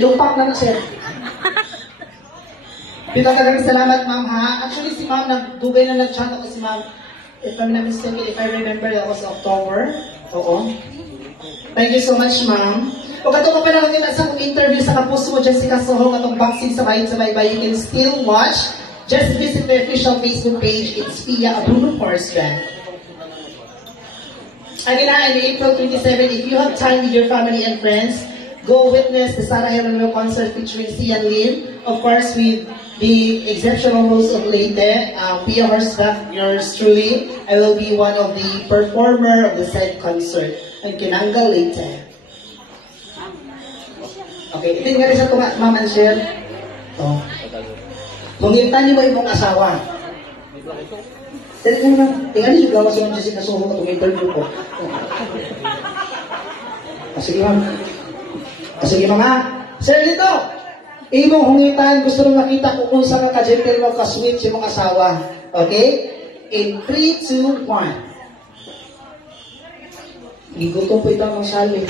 Lupak na sir. Pinakagang salamat, ma'am, ha? Actually, si ma'am, nagdugay na nag-chat ako si ma'am. If I'm not mistaken, if I remember, that was October. Oo. Thank you so much, ma'am. Kung ato ka pa lang natin sa interview sa kapuso mo, Jessica Soho, atong boxing sa bayan sa baybay, you can still watch. Just visit the official Facebook page. It's Pia Bruno Forstrand. Again, in April 27, if you have time with your family and friends, go witness the Sarah Geronimo concert featuring Sian Lim. Of course, with the exceptional host of Leyte, Pia Horseback, yours truly. I will be one of the performer of the said concert in Kinanga, Leyte. Okay, ito nga rin sa tunga, ma'am and sir. Oh. Mungintan niyo ba yung mong asawa? Dali lang lang. Tingnan niyo, gawa sa mga Jessica Soho at interview ko. Sige ma'am. Sige mga. Sir, dito! Imong hungitan, gusto nung nakita ko kung saan ka-gentle mo ka-sweet si mong asawa. Okay? In 3, 2, 1. Igutom po ito ang sali.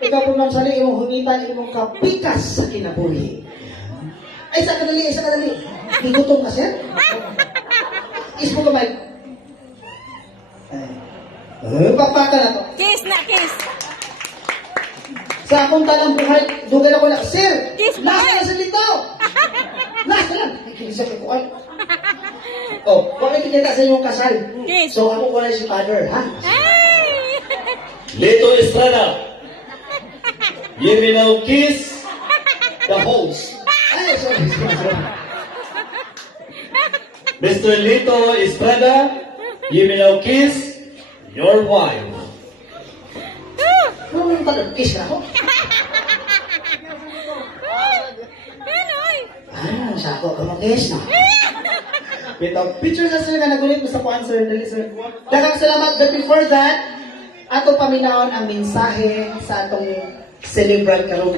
Ikaw po ng sali, imong hungitan, imong kapikas sa kinabuhi. Ay, isa ka dali. Igutom ka, sir? Kiss mo kamay. Papaka na to. Kiss na, kiss. Sa akong tanang buhay, dugal ako na, sir, Kiss last pa. na sa dito. Last na lang. Ikilisap ko ay. Oh, bakit kita sa inyong kasal? Kiss. So ako wala si father, ha? Ay! Lito Estrada, you may now kiss the host. Ay, sorry. Mr. Lito Estrada, you may now kiss your wife. Nung kiss na ako. Ah, sa ako ka mag-kiss na. Ito, picture na sila na nagulit mo sa kuwan, sir. Dali, sir. Dagang salamat. But before that, ato paminaon ang mensahe sa atong celebrant karong